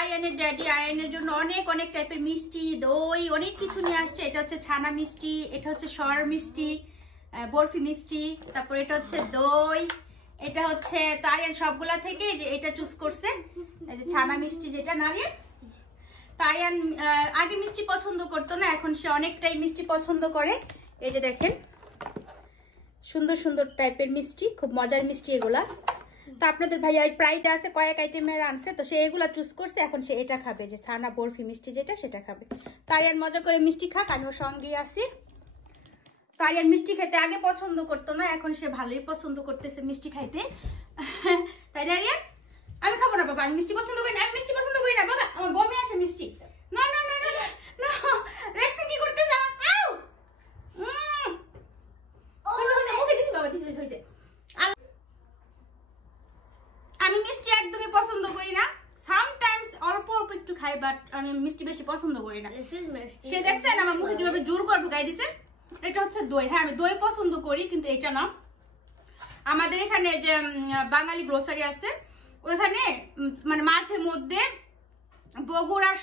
আরিয়ানের ড্যাডি আরিয়ানের জন্য অনেক অনেক টাইপের মিষ্টি দই অনেক কিছু নিয়ে আসছে। এটা হচ্ছে ছানা মিষ্টি, এটা হচ্ছে সর মিষ্টি, বরফি মিষ্টি, তারপর এটা হচ্ছে দই, এটা হচ্ছে তো আরিয়ান সবগুলা থেকে যে এটা চুজ করছে, এই যে ছানা মিষ্টি যেটা নারিয়ান। তো আরিয়ান আগে মিষ্টি পছন্দ করতো না, এখন সে অনেকটাই মিষ্টি পছন্দ করে। এই যে দেখেন সুন্দর সুন্দর টাইপের মিষ্টি, খুব মজার মিষ্টি এগুলা। তো আপনাদের ভাইয়ার প্রাইটা আছে, কয়েক আইটেমের আনছে, তো সে এগুলা চুজ করছে। এখন সে এটা খাবে, যে ছানা বরফি মিষ্টি যেটা সেটা খাবে। তো আরিয়ান মজা করে মিষ্টি খাক, আমিও সঙ্গে আসি। তো আরিয়ান মিষ্টি খেতে আগে পছন্দ করতো না, এখন সে ভালোই পছন্দ করতেছে মিষ্টি খাইতে। তাই না আরিয়ান? আমি খাবো না বাবা, আমি মিষ্টি পছন্দ করি না, আমি মিষ্টি পছন্দ করি না বাবা, আমার বমি আসে মিষ্টি। না না না না না, রেক্সি কি করতে যাও? আউ ওকে দিছি বাবা, দিছি হইছে। আমি মিষ্টি একদমই পছন্দ করি না, সামটাইমস অল্প অল্প একটু খাই, বাট আমি মিষ্টি বেশি পছন্দ করি না। সে দেখছেন আমার মুখে কিভাবে জোর করে ঢুকাই দিছে। এটা হচ্ছে দই, হ্যাঁ আমি দই পছন্দ করি, কিন্তু এটা না। আমাদের এখানে যে বাঙালি গ্রোসারি আছে, ওইখানে মানে মাঝে মধ্যে বগুড়ার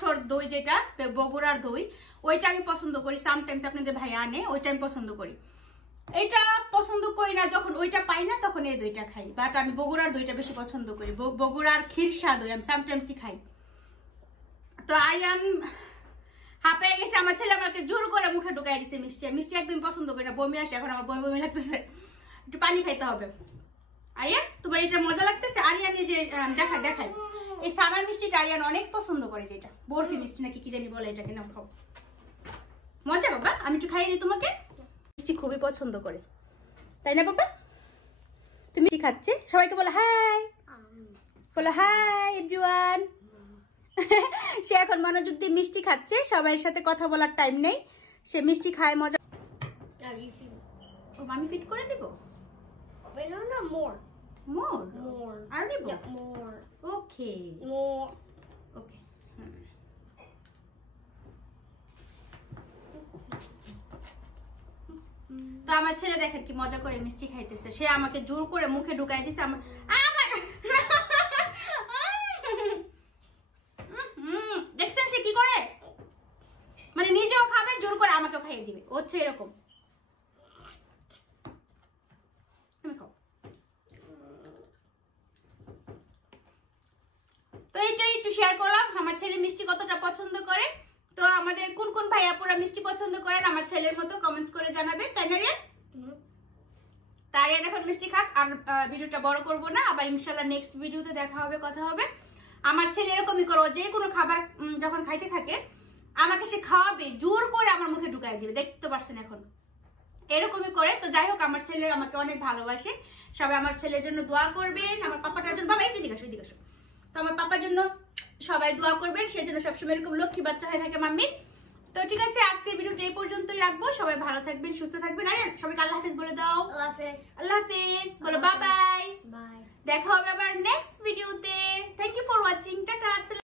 সর দই, যেটা বগুড়ার দই, ওইটা আমি পছন্দ করি। সামটাইমস আপনাদের ভাই আনে, ওইটা আমি পছন্দ করি। এটা পছন্দ করি না, যখন ওইটা পাই না তখন এই দইটা খাই, বাট আমি বগুড়ার দইটা বেশি পছন্দ করি। বগুড়ার খিরসা দই আমি সামটাইমসই খাই। তো আরিয়ান হাঁপায় গেছে, আমার ছেলে আমাকে জোর করে মুখে ঢুকাই দিছে মিষ্টি। মিষ্টি একদম পছন্দ করি না, বমি আসে, এখন আমার বমি বমি লাগতেছে, একটু পানি খাইতে হবে। আরিয়ান তোমার এটা মজা লাগতেছে? আরিয়ান এই যে দেখাই এই সাদা মিষ্টিটা আরিয়ান অনেক পছন্দ করে, যেটা বরফি মিষ্টি নাকি কি জানি বলে, এটাকে না খাও, মজা বাবা। আমি একটু খাইয়ে দিই তোমাকে, মিষ্টি খুবই পছন্দ করে, তাই না বাবা? তুমি মিষ্টি খাচ্ছে, সবাইকে বলো হাই, বলো হাই এভরিওয়ান। সে এখন মনোযোগ দিয়ে মিষ্টি খাচ্ছে, সবাইয়ের সাথে কথা বলার টাইম নেই, সে মিষ্টি খায় মজা। আমি ফিট করে দিব। আর দিব ওকে ওকে। তো আমার ছেলে দেখেন কি মজা করে মিষ্টি খাইতেছে, সে আমাকে জোর করে মুখে ঢুকাই দিছে। আমার দেখছেন সে কি করে, মানে নিজেও খাবে জোর করে আমাকেও খাইয়ে দিবে, হচ্ছে এরকম। তো এইটাই একটু শেয়ার করলাম আমার ছেলে মিষ্টি কতটা পছন্দ করে। তো আমাদের কোন কোন ভাইয়াপুরা মিষ্টি পছন্দ করেন আমার ছেলের মতো কমেন্টস করে জানাবেন, তাই না রিয়ান? তার এখন মিষ্টি খাক, আর ভিডিওটা বড় করব না, আবার ইনশাল্লাহ নেক্সট ভিডিওতে দেখা হবে, কথা হবে। আমার ছেলে এরকমই করো, যে কোনো খাবার যখন খাইতে থাকে আমাকে সে খাওয়াবে, জোর করে আমার মুখে ঢুকাই দিবে, দেখতে পারছেন এখন এরকমই করে। তো যাই হোক, আমার ছেলে আমাকে অনেক ভালোবাসে, সবাই আমার ছেলের জন্য দোয়া করবেন, আমার পাপাটার জন্য। বাবা এদিকে আসো, এদিকে আসো। তো আমার পাপার জন্য সবাই দোয়া করবেন, সে যেন সবসময় এরকম লক্ষ্মী বাচ্চা হয়ে থাকে মাম্মি। তো ঠিক আছে, আজকের ভিডিওটা এই পর্যন্তই রাখবো। সবাই ভালো থাকবেন, সুস্থ থাকবেন। আর সবাইকে আল্লাহ হাফেজ বলে দাও। আল্লাহ হাফেজ। আল্লাহ হাফেজ বলো, বাই বাই। দেখা হবে আবার নেক্সট ভিডিওতে। Thank you for watching, tata.